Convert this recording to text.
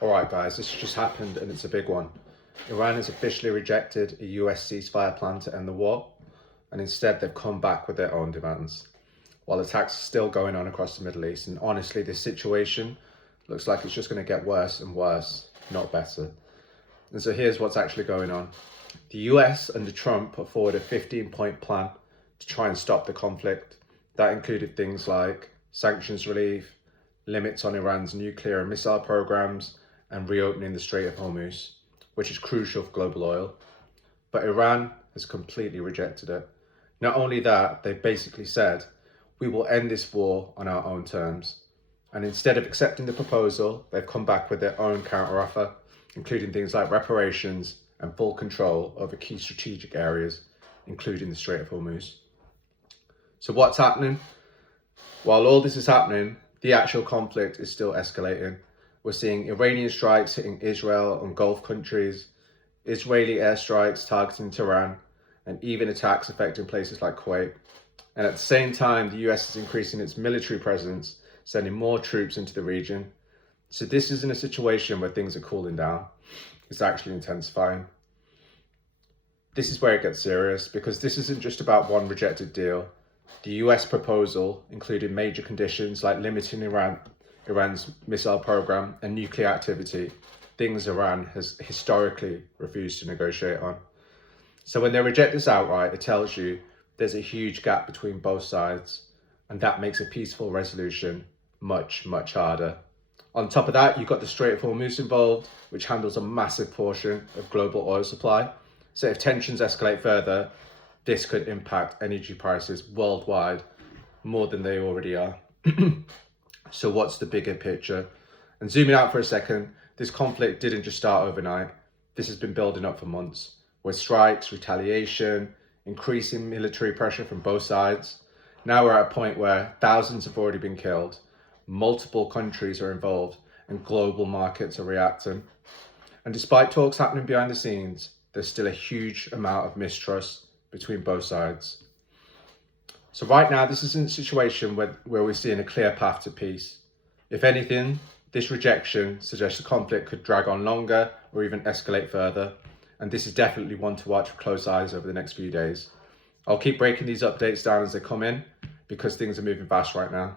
All right, guys, this just happened and it's a big one. Iran has officially rejected a US ceasefire plan to end the war, and instead they've come back with their own demands. While attacks are still going on across the Middle East, and honestly, this situation looks like it's just going to get worse and worse, not better. And so here's what's actually going on. The US under Trump put forward a 15-point plan to try and stop the conflict. That included things like sanctions relief, limits on Iran's nuclear and missile programs, and reopening the Strait of Hormuz, which is crucial for global oil. But Iran has completely rejected it. Not only that, they basically said, we will end this war on our own terms. And instead of accepting the proposal, they've come back with their own counteroffer, including things like reparations and full control over key strategic areas, including the Strait of Hormuz. So what's happening? While all this is happening, the actual conflict is still escalating. We're seeing Iranian strikes hitting Israel and Gulf countries, Israeli airstrikes targeting Tehran, and even attacks affecting places like Kuwait. And at the same time, the US is increasing its military presence, sending more troops into the region. So this isn't a situation where things are cooling down. It's actually intensifying. This is where it gets serious, because this isn't just about one rejected deal. The US proposal included major conditions like limiting Iran's missile program and nuclear activity, things Iran has historically refused to negotiate on. So when they reject this outright, it tells you there's a huge gap between both sides, and that makes a peaceful resolution much, much harder. On top of that, you've got the Strait of Hormuz involved, which handles a massive portion of global oil supply. So if tensions escalate further, this could impact energy prices worldwide more than they already are. So what's the bigger picture? And zooming out for a second, this conflict didn't just start overnight. This has been building up for months, with strikes, retaliation, increasing military pressure from both sides. Now we're at a point where thousands have already been killed, multiple countries are involved, and global markets are reacting. And despite talks happening behind the scenes, there's still a huge amount of mistrust between both sides. So right now, this isn't a situation where we're seeing a clear path to peace. If anything, this rejection suggests the conflict could drag on longer or even escalate further. And this is definitely one to watch with close eyes over the next few days. I'll keep breaking these updates down as they come in, because things are moving fast right now.